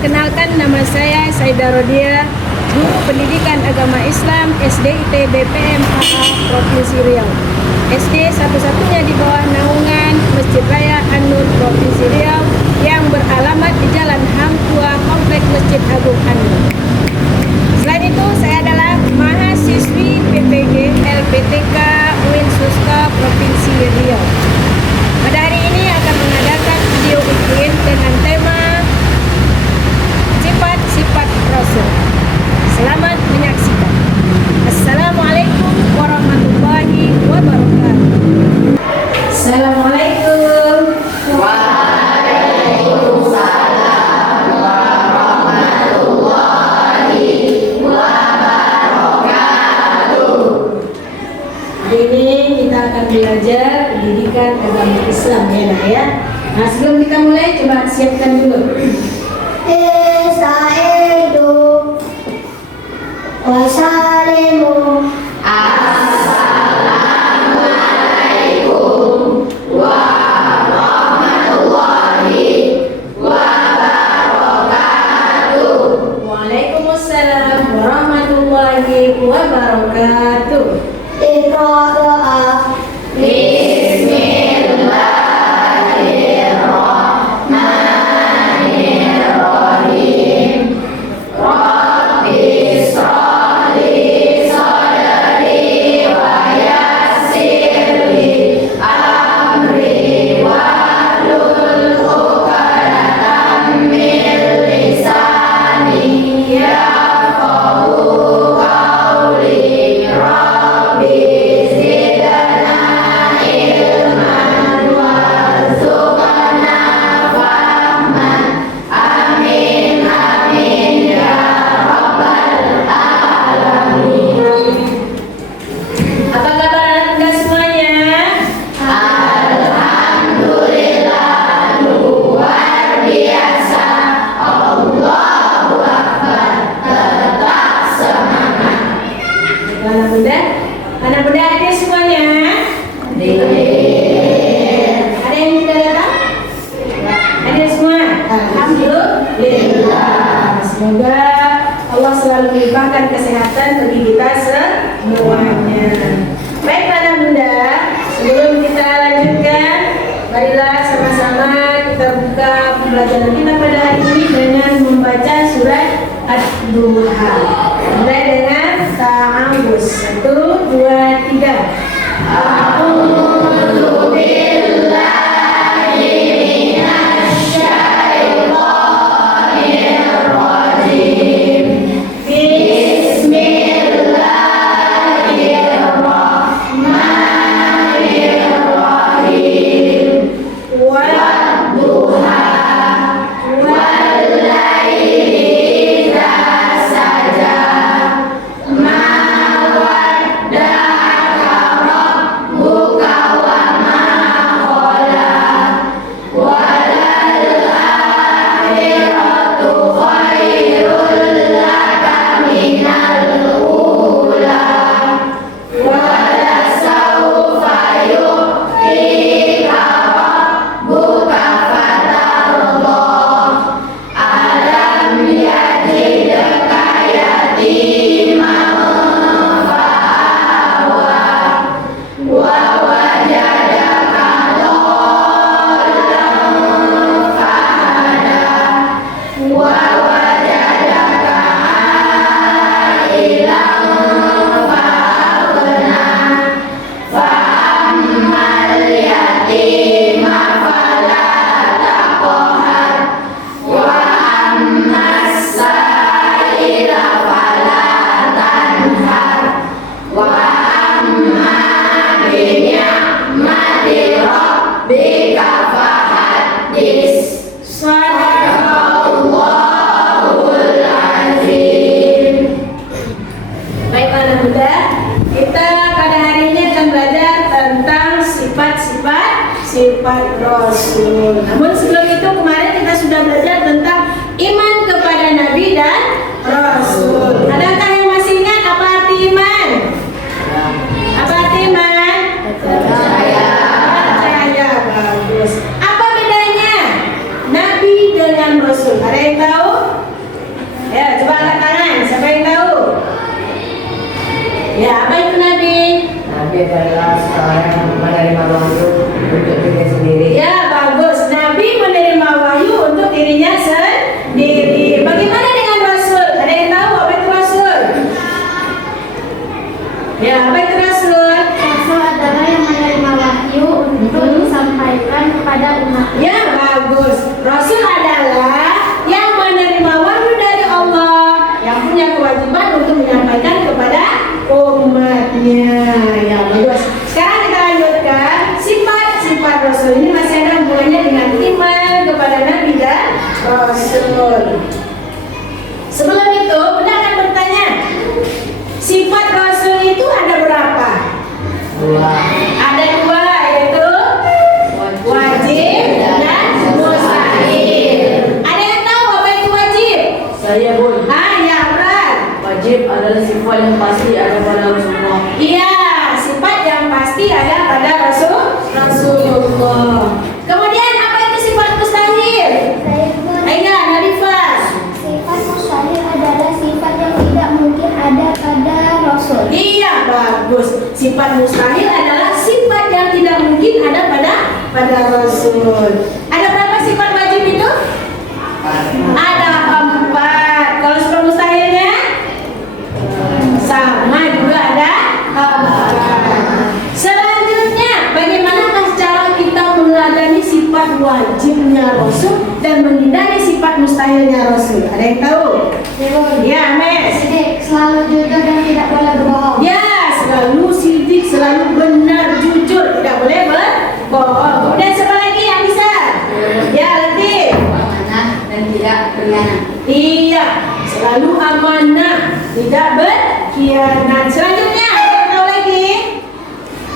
Perkenalkan, nama saya Saida Rodia, Guru Pendidikan Agama Islam SDIT BPM AA Provinsi Riau. SD satu-satunya di bawah naungan Masjid Raya An-Nur Provinsi Riau yang beralamat di Jalan Hang Tua, Komplek Masjid Agung An-Nur. Selain itu, saya adalah mahasiswi PTG LPTK UIN Suska Provinsi Riau. Pada hari ini akan mengadakan video UIN dengan tema sifat-sifat Rasul. Selamat menyaksikan. Assalamualaikum warahmatullahi wabarakatuh. Assalamualaikum. Waalaikumsalam warahmatullahi wabarakatuh. Hari ini kita akan belajar pendidikan agama Islam ya Nak ya. Nah, sebelum kita mulai coba siapkan dulu. Istaidu wassalamu. Assalamualaikum warahmatullahi wabarakatuh. Waalaikumsalam warahmatullahi wabarakatuh. Iqra. Anak muda hadir semuanya? Ada yang tidak datang? Hadir semua? Alhamdulillah. Semoga Allah selalu melimpahkan kesehatan bagi kita semuanya. Baik anak muda, sebelum kita lanjutkan, marilah sama-sama kita buka pembelajaran kita pada hari ini dengan membaca surat Ad-Duha. Mulai dengan ta'awuz. 1, 2, 3. A'udzu billahi minasyaitonir rajim. Bismillahirrahmanirrahim. Wadduha wallaili idza saja. Ma wadda'aka rabbuka wa ma qala. Walal akhiratu khairul laka minal ula. Walasawfa yu'tika rabbuka fatardah. Alam yajidka yatiman fa'awa. Wa wajadaka dhallan fahada. Wa wajadaka ailan fa'aghna. Fa'ammal yatima fala taqhar. Wa ammas sa'ila fala tanhar. Wa amma bi ni'mati rabbika fahaddis. Shadaqallahul azim. Baik anak muda, kita pada hari ini akan belajar tentang sifat-sifat Rasul. Namun sebelum itu kemarin kita sudah belajar tentang iman kepada Nabi dan Rasul. Adakah yang masih ingat apa arti iman? Apa arti iman? Percaya. Bagus. Apa bedanya Nabi dengan Rasul? Ada yang tahu? Ya, apa itu Nabi? Nabi adalah seorang yang menerima wahyu untuk diri sendiri. Ya, bagus. Nabi menerima wahyu untuk dirinya sendiri. Bagaimana dengan Rasul? Ada yang tahu apa itu Rasul? Ya, apa itu Rasul? Rasul adalah yang menerima wahyu untuk disampaikan kepada umat. Ya, bagus. Rasul adalah yang menerima wahyu dari Allah, yang punya kewajiban untuk menyampaikan kepada umatnya. Ya, bagus. Sekarang kita lanjutkan sifat-sifat Rasul ini masih ada hubungannya dengan iman kepada Nabi dan Rasul. Sebelum itu, Bunda akan bertanya, sifat Rasul itu ada berapa? Dua. Ada dua, yaitu wajib dan mustahil. Ada yang tahu apa itu wajib? Saya Bun. Ya, Bran. Wajib adalah sifat yang pasti ada pada Rasulullah. Iya, sifat yang pasti ada pada Rasulullah. Kemudian apa itu sifat mustahil? Ayo, Narifah. Sifat mustahil adalah sifat yang tidak mungkin ada pada Rasul. Iya, bagus. Sifat mustahil adalah sifat yang tidak mungkin ada pada Rasul. Ada berapa sifat wajib itu? Ada 4. Kalau sifat mustahilnya sama juga ada 4. Selanjutnya, bagaimanakah cara kita meneladani sifat wajibnya Rasul dan menghindari sifat mustahilnya Rasul? Ada yang tahu? Ya, Mes. Sidik, selalu jujur dan tidak boleh berbohong. Ya, selalu sidik, selalu benar, jujur, tidak boleh berbohong. Dan siapa lagi yang bisa? Ya, Latif. Amanah dan tidak berkhianat. Iya, selalu amanah, tidak berkhianat. Selanjutnya, ada yang tahu lagi?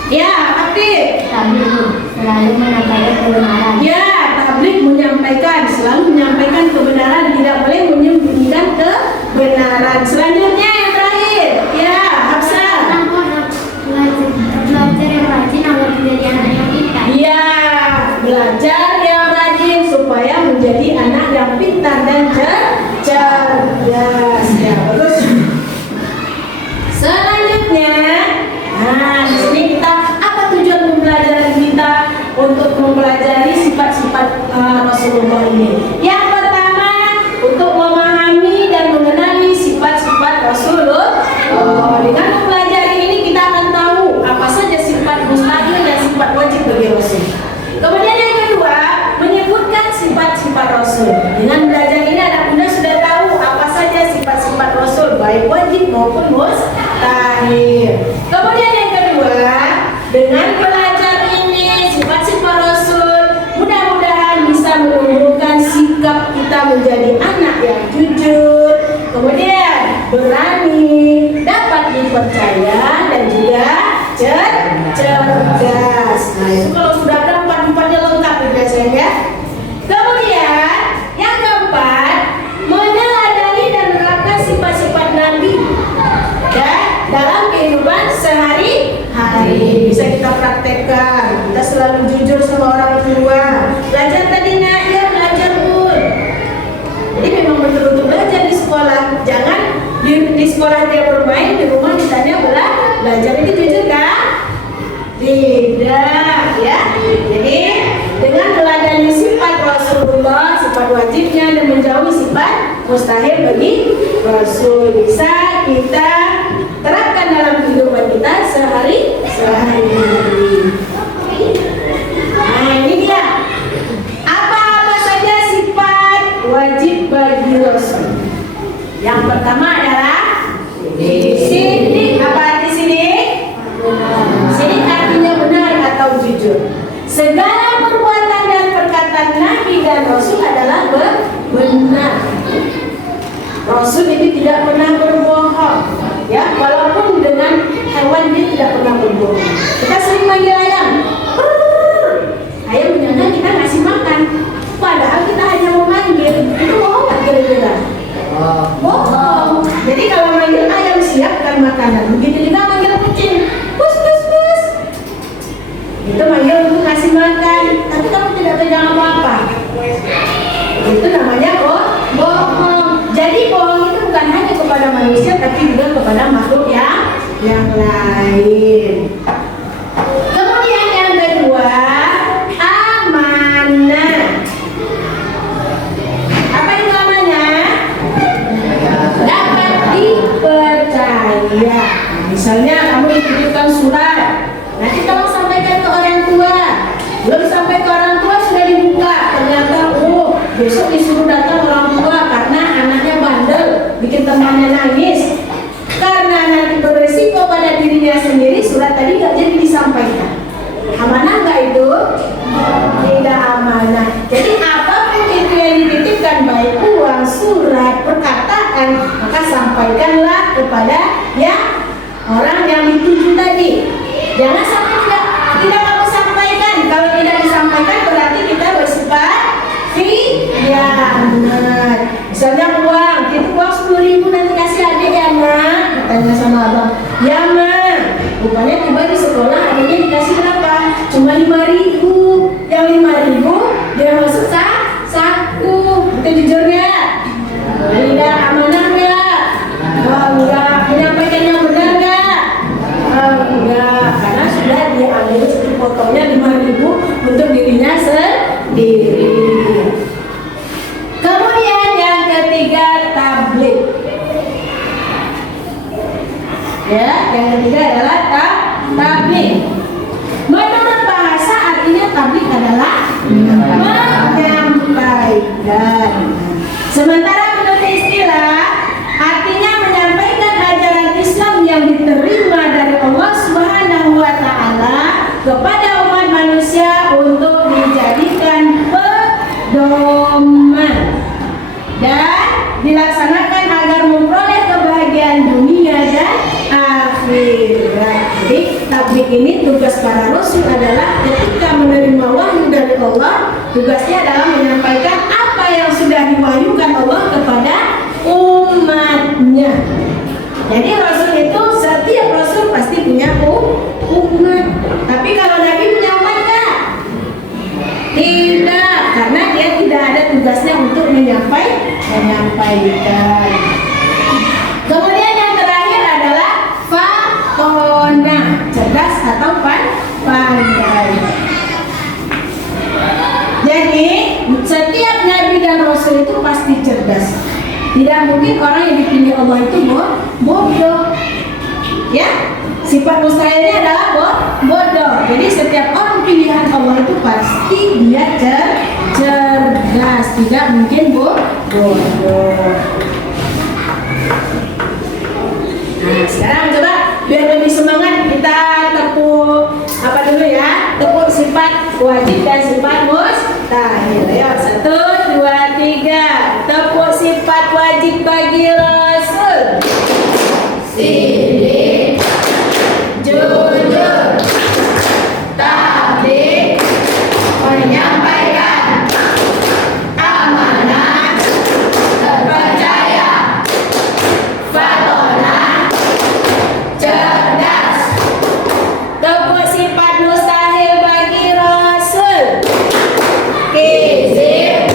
Ya, Aktif. Tabligh, selalu menyampaikan kebenaran. Ya, tabligh menyampaikan, selalu menyampaikan kebenaran, tidak boleh menyembunyikan kebenaran. Selanjutnya yang terakhir, ya, Hafsah. Belajar yang rajin agar menjadi anak yang pintar. Iya, belajar yang rajin supaya menjadi anak yang pintar dan cerdas. Ya, bagus. Selanjutnya, di sini kita apa tujuan pembelajaran kita untuk mempelajari sifat-sifat Rasulullah ini? Yang pertama, untuk memahami dan mengenali sifat-sifat Rasulullah. Dengan mempelajari ini kita akan tahu apa saja sifat mustahil dan sifat wajib bagi Rasul. Kemudian yang kedua, menyebutkan sifat-sifat Rasul. Dengan belajar ini anak bunda sudah tahu apa saja sifat-sifat Rasul, baik wajib maupun mustahil. Kemudian yang kedua, dengan belajar ini sifat-sifat Rasul, mudah-mudahan bisa menumbuhkan sikap kita menjadi anak yang jujur, kemudian berani, dapat dipercaya dan juga cerdas. Nah, itu kalau sudah ada empat-empatnya lengkap ya biasanya ya. Kemudian yang keempat, meneladani dan menerapkan sifat-sifat Nabi ya dalam kehidupan sehari-hari. Bisa kita praktekkan. Kita selalu jujur sama orang tua. Belajar tadi nak, ya belajar pun. Jadi memang betul-betul belajar di sekolah. Jangan di sekolah dia bermain, di rumah ditanya belajar. Ini jujur kan? Tidak ya. Jadi dengan meladani sifat Rasulullah, sifat wajibnya dan menjauhi sifat mustahil bagi Rasul, bisa kita terapkan dalam kehidupan kita sehari-hari. Nah, ini dia. Apa-apa saja sifat wajib bagi Rasul. Yang pertama adalah sidik. Apa arti sidik? Sidik artinya benar atau jujur. Segala perbuatan dan perkataan Nabi dan Rasul adalah benar. Rasul itu tidak pernah berbohong. Ya, walaupun dengan hewan dia tidak pernah berbohong. Kita sering manggil ayam. Ayam menyangka kita ngasih makan. Padahal kita hanya mau manggil. Itu bohong nggak kira-kira? Bohong. Jadi kalau manggil ayam siapkan makanan. Begitu juga manggil kucing. Pus pus pus. Itu manggil untuk ngasih makan. Tapi kamu tidak pegang apa-apa. Itu namanya bohong. Jadi bohong itu bukan hanya kepada manusia tapi juga kepada makhluk yang lain. menangis karena nanti beresiko pada dirinya sendiri, surat tadi nggak jadi disampaikan. Amanah nggak itu? Tidak amanah. Jadi apapun itu yang dititipkan, baik uang, surat, perkataan, maka sampaikanlah kepada yang orang yang dituju tadi. Jangan sampai tidak kamu sampaikan. Kalau tidak disampaikan berarti kita bersifat khianat. Misalnya uang, itu uang 10.000 nanti kasih adik ya nak, katanya sama abang. Ya mak, rupanya tiba di sekolah adiknya dikasih berapa? Cuma 5.000. Yang 5.000 dia masuk saku. Itu jujur nggak? Tidak amanah nggak? Oh, enggak. Menyampaikannya benar nggak? Oh, enggak. Karena sudah diambil fotonya 5.000 untuk dirinya sendiri. Kemudian yang ketiga, tablik. Ya, yang ketiga adalah tablik. Menurut bahasa artinya tablik adalah menyampaikan. Sementara menurut istilah artinya menyampaikan ajaran Islam yang diterima dari Allah Subhanahu wa taala kepada umat manusia untuk dijadikan pedoman dan dilaksanakan agar memperoleh kebahagiaan dunia dan akhirat. Jadi tablik ini tugas para rasul adalah ketika menerima wahyu dari Allah, tugasnya adalah menyampaikan apa yang sudah diwahyukan Allah kepada umatnya. Jadi rasul itu, setiap rasul pasti punya umat. Tapi kalau Nabi punya umat enggak? Tidak, karena dia tidak ada tugasnya untuk menyampaikan. Kemudian yang terakhir adalah fatona, cerdas atau pandai. Jadi setiap nabi dan rasul itu pasti cerdas. Tidak mungkin orang yang dipilih Allah itu bodoh. Ya, sifat mustahilnya adalah bodoh. Jadi setiap orang pilihan Allah itu pasti dia cerdas, tidak mungkin bodoh. Nah, sekarang coba biar lebih semangat kita tepuk apa dulu ya? Tepuk sifat wajib dan sifat mustahil. Ayo, 1, 2, 3. Tepuk sifat wajib bagi Rasul. Sidik, jujur, tablik, menyampaikan, amanah, terpercaya, fatona, cerdas. Tepuk sifat mustahil bagi Rasul. Kizib,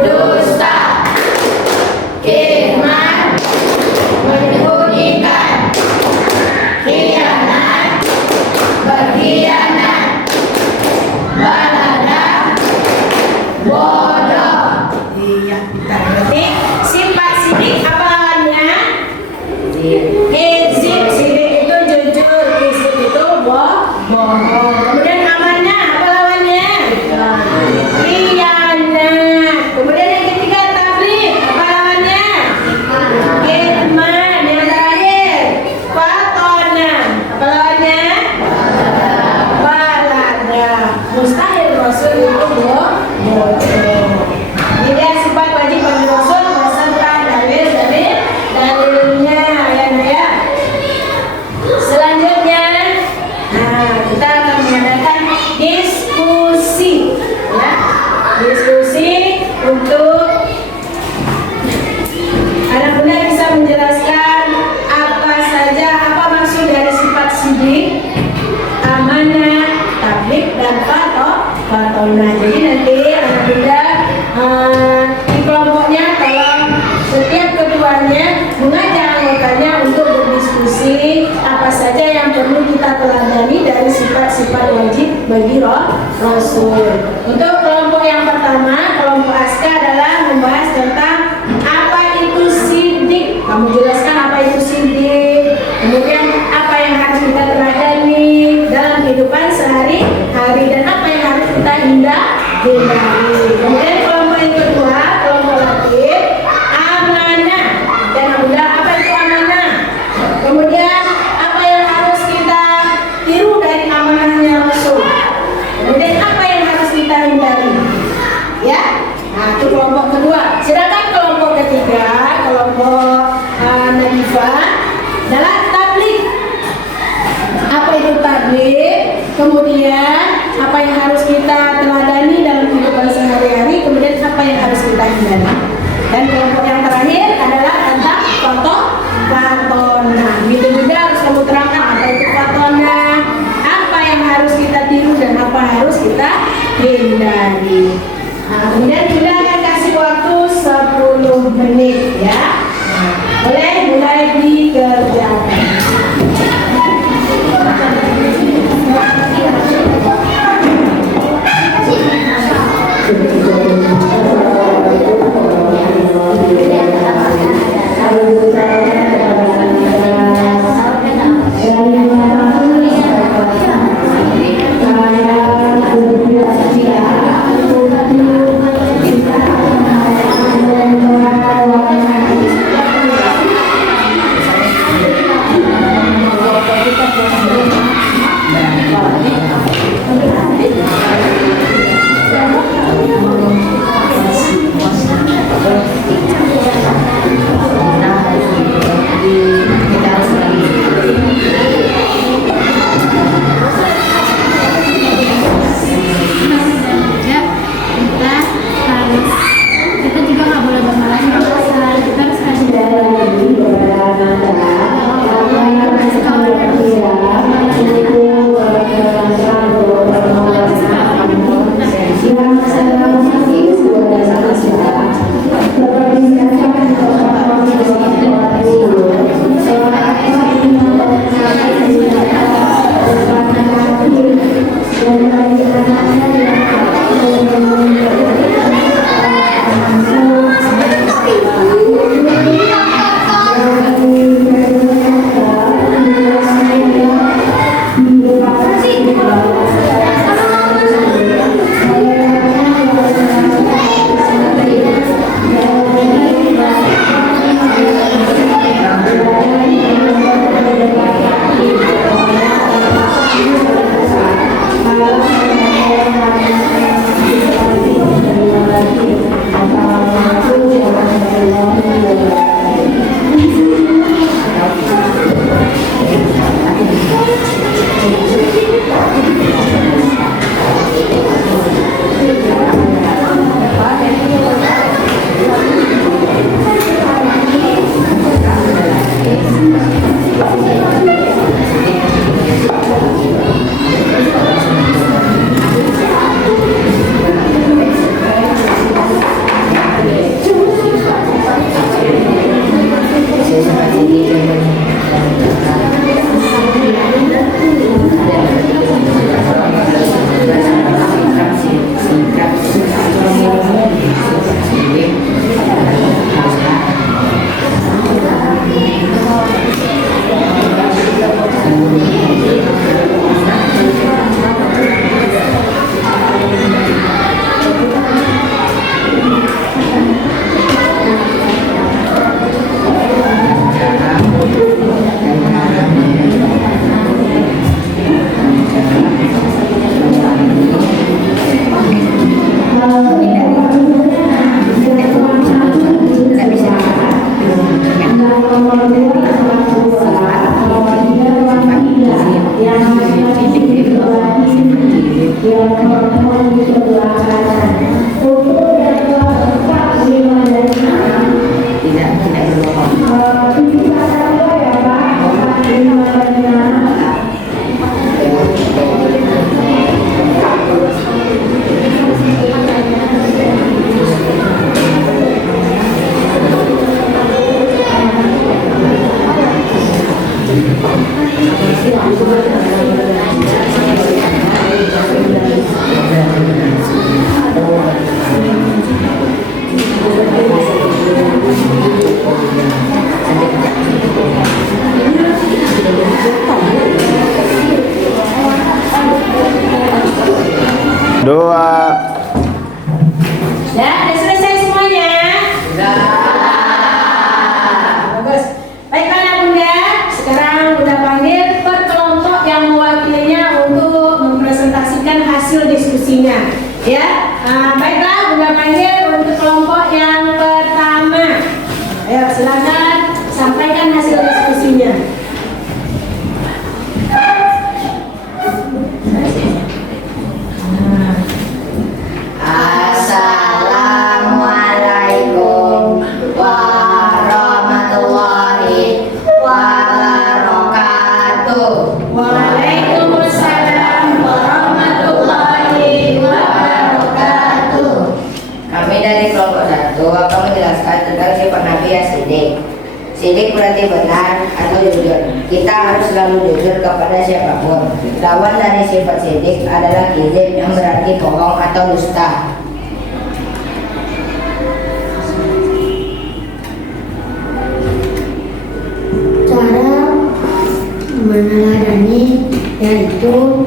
dusta, khidmat, menyembunyikan, khianat, berkhianat, balada, bodoh. Iya, kita berarti sifat sidik apa lawannya? Kizib, sidik itu jujur, kizib itu bohong. Kemudian amanah apa lawannya? Khianat. Kemudian yang ketiga tablik apa lawannya? Khidmat. Yang terakhir fatona apa lawannya? Balada. Mustahil Rasul itu bodoh. Ini dia sifat wajib bagi Rasul beserta dalilnya ya. Selanjutnya, nah kita akan mengadakan diskusi ya. Diskusi untuk anak bunda bisa menjelaskan apa saja, apa maksud dari sifat sidik, amanah, tablik dan fatona. Jadi nanti anak bunda di kelompoknya tolong setiap ketuanya mengajak anggotanya untuk berdiskusi apa saja yang perlu kita teladani dari sifat-sifat wajib bagi Rasul. Untuk kelompok yang pertama, kelompok Aska adalah membahas tentang apa itu sidik. Kamu jelaskan apa itu sidik. Kemudian apa yang harus kita teladani dalam kehidupan sehari-hari dan apa yang harus kita hindari. Kemudian kelompok yang kedua, kelompok latif, amanah. Dan mudah apa yang harus kita teladani dalam kehidupan sehari-hari, kemudian apa yang harus kita hindari. Dan kelompok yang terakhir adalah tentang fatona. Gitu juga harus kamu terangkan apa itu fatona, apa yang harus kita tiru dan apa harus kita hindari. Kemudian kita akan kasih waktu 10 menit ya. Boleh mulai dikerjakan. tentang sifat Nabi yang sidik. Sidik berarti benar atau jujur. Kita harus selalu jujur kepada siapapun. Lawan dari sifat sidik adalah kizib yang berarti bohong atau dusta. Cara meneladani yaitu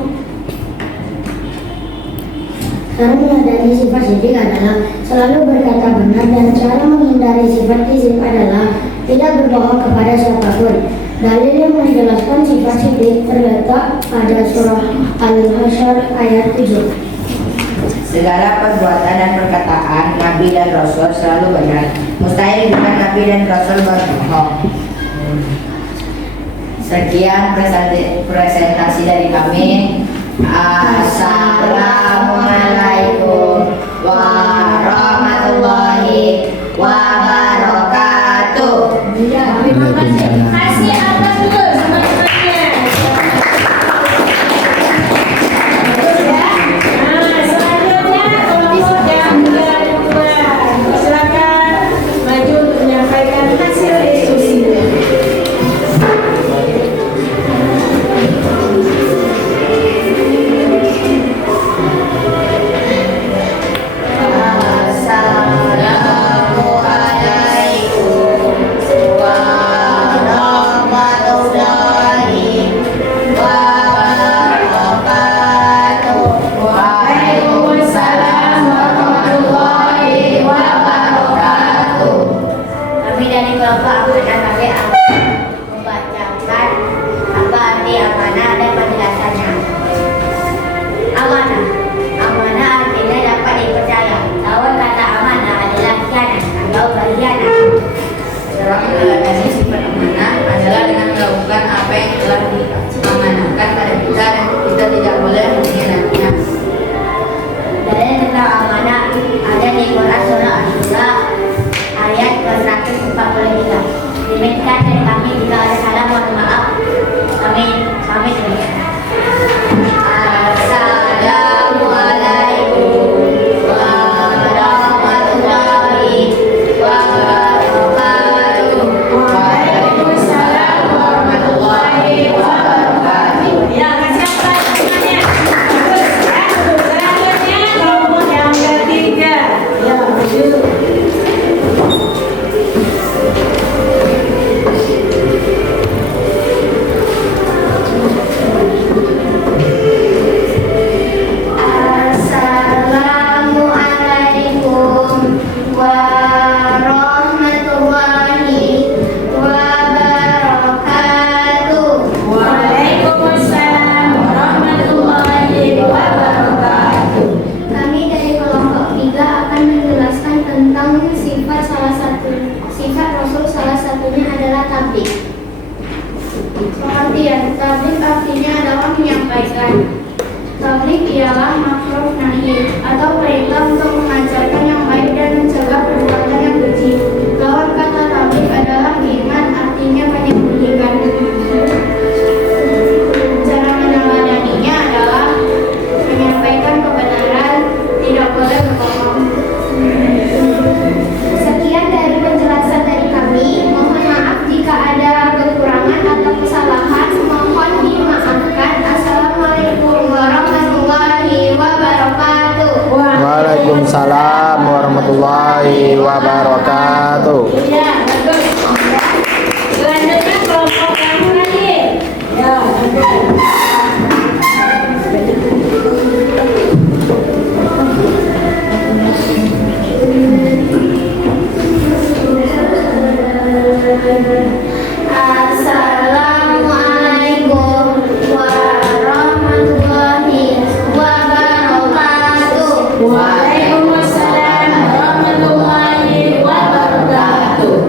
cara meneladani sifat sidik adalah selalu berkata benar, dan cara menghindari sifat kizib adalah tidak berbohong kepada siapapun. Dalil yang menjelaskan sifat sidik terletak pada surah Al-Hasyr ayat 7. Segala perbuatan dan perkataan Nabi dan Rasul selalu benar. Mustahil bukan Nabi dan Rasul berbohong. Sekian presentasi dari kami. Assalamualaikum warahmatullahi wabarakatuh. Terima kasih atas dulu semangatnya. Bagus ya. Nah, selanjutnya kelompok yang kedua. Silakan maju untuk menyampaikan hasil diskusinya. Kami dari kelompok amanah KB membacakan apa arti amanah dan penjelasannya. Amanah. Amanah artinya dapat dipercaya. Lawan kata amanah adalah khianat atau berkhianat. Cara meneladani sifat amanah adalah dengan melakukan apa yang telah diamanahkan pada kita dan kita tidak boleh mengkhianatinya. Dalil tentang amanah ada di Quran surah Al-Shura ayat 243. Demikian dari kami, jika ada salah mohon maaf. Kami demikian. Assalamualaikum warahmatullahi wabarakatuh. Waalaikumsalam warahmatullahi wabarakatuh. Ya, kasih aplaus semuanya. Bagus ya. Selanjutnya kelompok yang ketiga. Ya, maju. Assalamualaikum warahmatullahi wabarakatuh. Waalaikumsalam warahmatullahi wabarakatuh. Kami dari kelompok 3 akan menjelaskan tentang sifat Rasul, salah satunya adalah tabligh. Pengertian tabligh artinya adalah menyampaikan. Tabligh ialah ma'ruf nahi atau perintah untuk mengajarkan yang baik dan mencegah perbuatan yang keji. Lawan kata tabligh adalah iman, artinya menyembunyikan. Cara meneladaninya adalah menyampaikan kebenaran, tidak boleh berbohong. Sekian dari penjelasan dari kami. Mohon maaf jika ada kekurangan atau kesalahan. Mohon dimaafkan. Assalamualaikum warahmatullahi wabarakatuh. Waalaikumsalam warahmatullahi wabarakatuh. Ya, bagus. Selanjutnya kelompok yang terakhir. Ya, bagus. Assalamualaikum warahmatullahi wabarakatuh. Waalaikumsalam warahmatullahi wabarakatuh.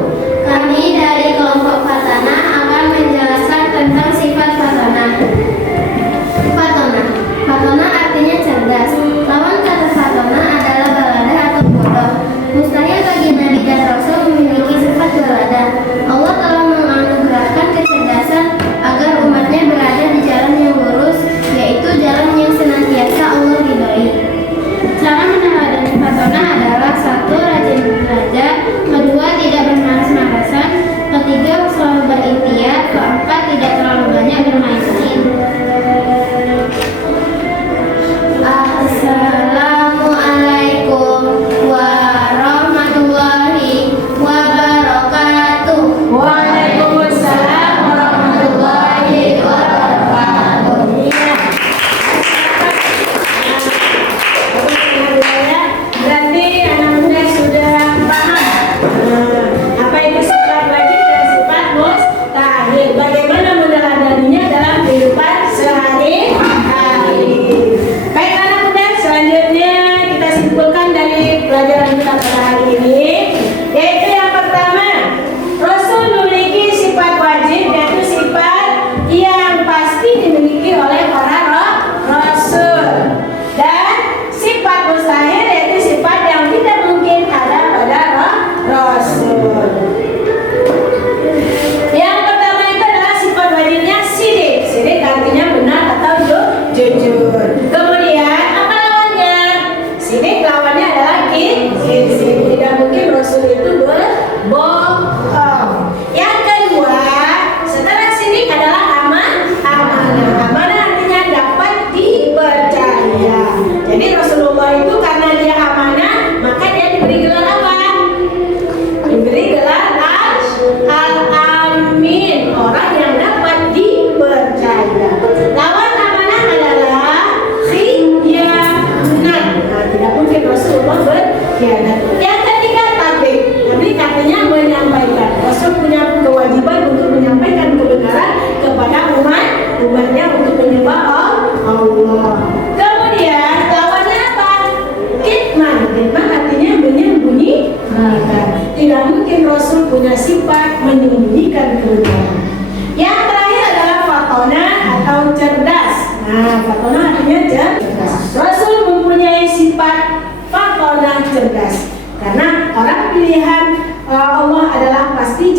punya sifat menyembunyikan kebenaran. Yang terakhir adalah fatona atau cerdas. Nah, fatona artinya cerdas. Rasul mempunyai sifat fatona cerdas karena orang pilihan Allah adalah pasti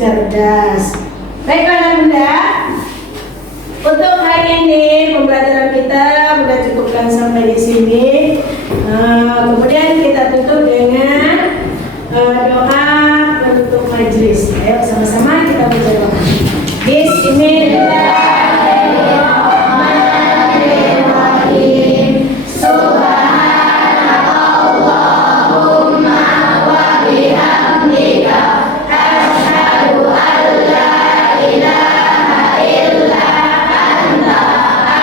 cerdas. Baiklah anak bunda, untuk hari ini pembelajaran kita sudah cukupkan sampai di sini. Kemudian kita tutup dengan doa penutup majelis. Ayo sama-sama kita baca doa. Bismillahirrahmanirrahim. Subhanallahumma wa bihamdika asyhadu an la ilaha illa anta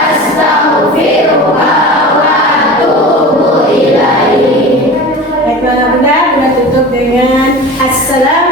astaghfiruka wa atubu ilaik. Baiklah bunda, kita tutup dengan assalamualaikum